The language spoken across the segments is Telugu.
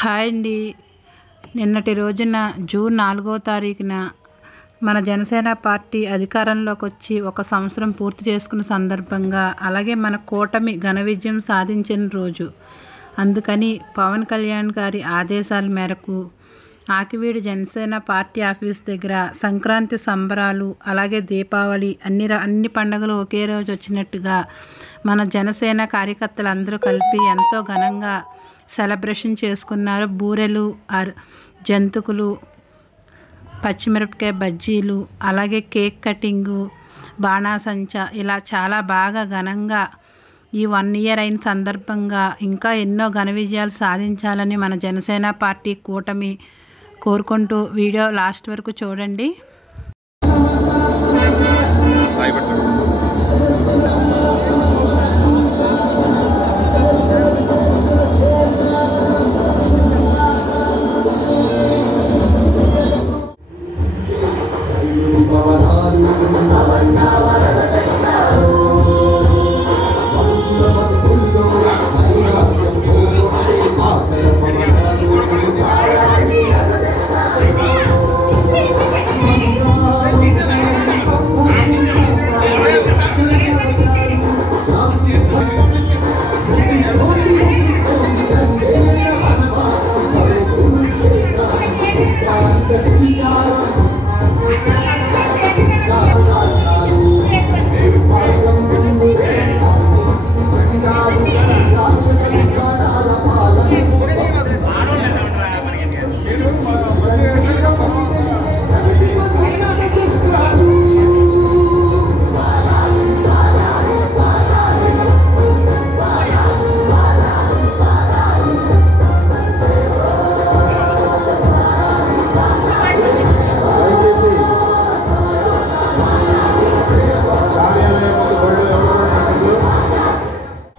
హాయ్ అండి. నిన్నటి రోజున జూన్ 4వ తారీఖున మన జనసేన పార్టీ అధికారంలోకి వచ్చి 1 సంవత్సరం పూర్తి చేసుకున్న సందర్భంగా, అలాగే మన కూటమి ఘన విజయం సాధించిన రోజు. అందుకని పవన్ కళ్యాణ్ గారి ఆదేశాల మేరకు ఆకివీడు జనసేన పార్టీ ఆఫీస్ దగ్గర సంక్రాంతి సంబరాలు, అలాగే దీపావళి అన్ని పండుగలు ఒకే రోజు వచ్చినట్టుగా మన జనసేన కార్యకర్తలు అందరూ కలిపి ఎంతో ఘనంగా సెలబ్రేషన్ చేసుకున్నారు. బూరెలు, జంతుకులు, పచ్చిమిరపకాయ బజ్జీలు, అలాగే కేక్ కటింగు, బాణాసంచ, ఇలా చాలా బాగా ఘనంగా ఈ 1 ఇయర్ అయిన సందర్భంగా ఇంకా ఎన్నో ఘన విజయాలు సాధించాలని మన జనసేన పార్టీ కూటమి కోరుకుంటూ వీడియో లాస్ట్ వరకు చూడండి.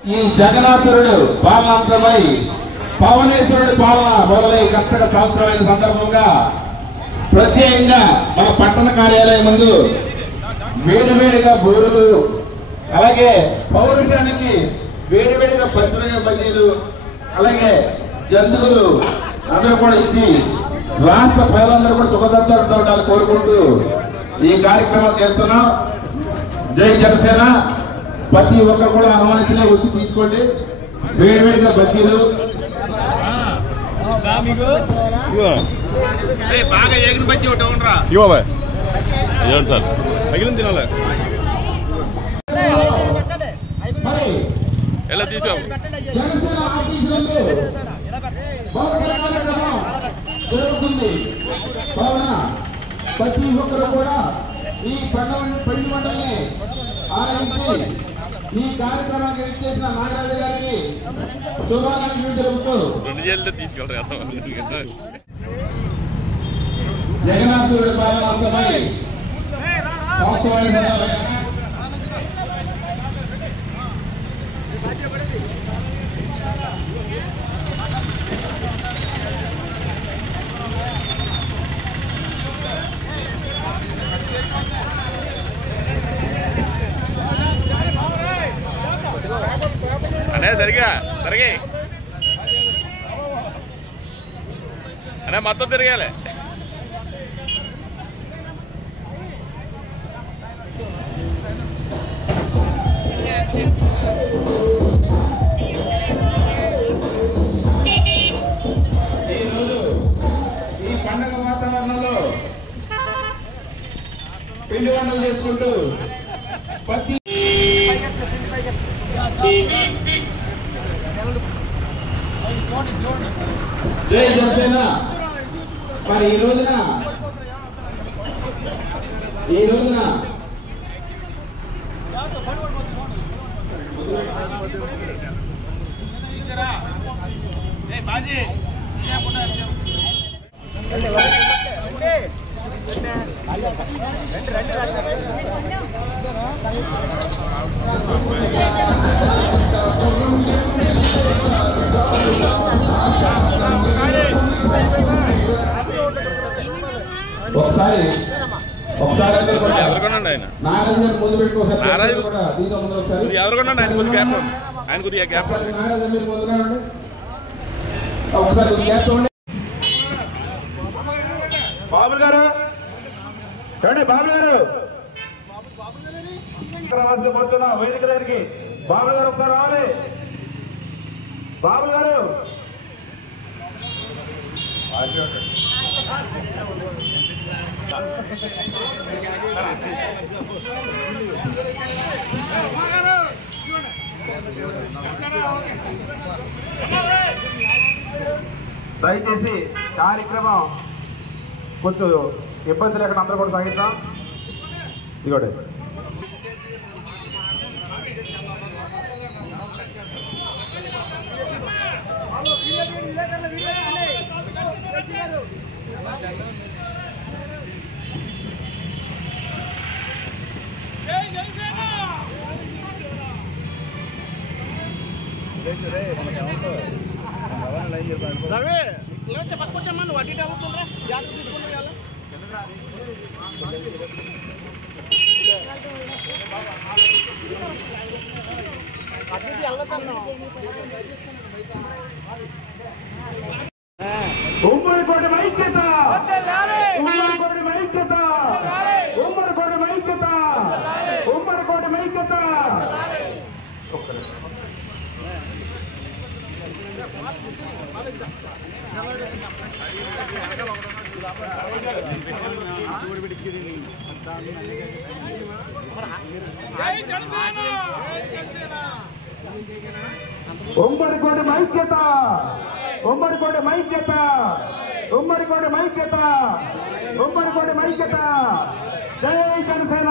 ఈ జగన్నాథుడు పాలనంతమై పవనేశ్వరుడి పాలన మొదలై కరెక్ట్గా సంవత్సరమైన సందర్భంగా ప్రత్యేకంగా మన పట్టణ కార్యాలయం ముందు వేడివేడిగా బూరులు, అలాగే పౌరుషానికి వేడివేడిగా పచ్చిమిరపకాయ బజ్జీలు, అలాగే జంతువులు అందరూ కూడా ఇచ్చి రాష్ట్ర ప్రజలందరూ కూడా సుఖసంతోషంతో ఉండాలని కోరుకుంటూ ఈ కార్యక్రమం చేస్తున్నాం. జై జనసేన. ప్రతి ఒక్కరు కూడా ఆహ్వానితులే వచ్చి తీసుకోండి. వేడివేడిగా బజ్జీలు బాగా ఎగిరి బజ్జీ ఒకటి ఉండరా సార్ తగిలిన తినాలి ఎలా తీసుకో. జనసేన ఆఫీసులలో జరుగుతుంది కావున ప్రతి ఒక్కరు కూడా ఈ పండి మండలిని ఆనందించి ఈ కార్యక్రమానికి ఇచ్చేసిన నాగరాజు గారికి శుభాకాంక్షలు తెలుపుతూ జగన్నాథుడి పాలన అంతమై సంవత్సరాల అనే సరిగా తిరిగి అనే మొత్తం తిరగాలి. ఈరోజు ఈ పండగ వాతావరణంలో పిండి వంటలు చేసుకుంటూ ప్రతి జై జనసేన. మరి ఈ రోజున ఒకసారి నారాజు గారు ముందు పెట్టుకోసారి కూడా దీంతో ముందు ఒకసారి ఎవరు కొన్నాడు ఆయన కొద్దిగా గ్యాప్, ఆయన కొద్దిగా గ్యాప్. నారాజు మీరు ముందుగా ఉండండి. ఒకసారి గ్యాప్ ఉండే బాబులు గారు చూడండి, బాబులు గారు కూర్చున్నాం వేదిక దగ్గరికి. బాబులు గారు ఒకసారి రావాలి. బాబులు గారు దయచేసి కార్యక్రమం కొంచెం ఇబ్బంది లేకుండా అందరూ కూడా సాగిద్దాం. ఇదిగోండి రవి ఇలా పట్టుకొచ్చామా నువ్వు అడ్డీ అవుతుందా జాగ్రత్త తీసుకుని వెళ్ళాలి. అడ్డీ వెళ్ళదన్నా ఉమ్మడి కోట ఐక్యత, ఉమ్మడి కోట ఐక్యత, ఉమ్మడి కోట ఐక్యత, ఉమ్మడి కోట ఐక్యత. ఉమ్మడి కోట ఐక్యత, ఉమ్మడి కోట ఐక్యత, ఉమ్మడి కోట ఐక్యత, ఉమ్మడి కోట ఐక్యత. జై జనసేన.